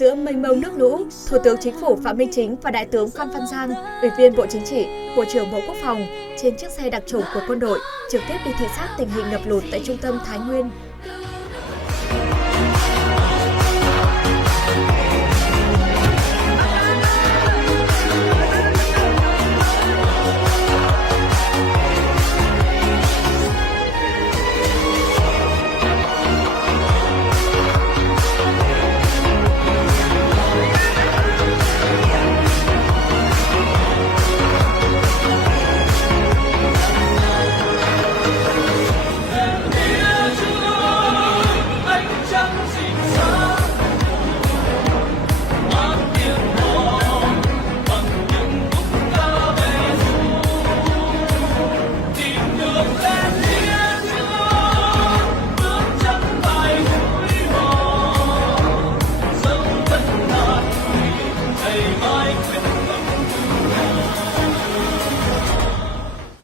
Giữa mênh mông nước lũ, Thủ tướng Chính phủ Phạm Minh Chính và Đại tướng Phan Văn Giang, Ủy viên Bộ Chính trị, Bộ trưởng Bộ Quốc phòng trên chiếc xe đặc chủng của quân đội trực tiếp đi thị sát tình hình ngập lụt tại trung tâm Thái Nguyên.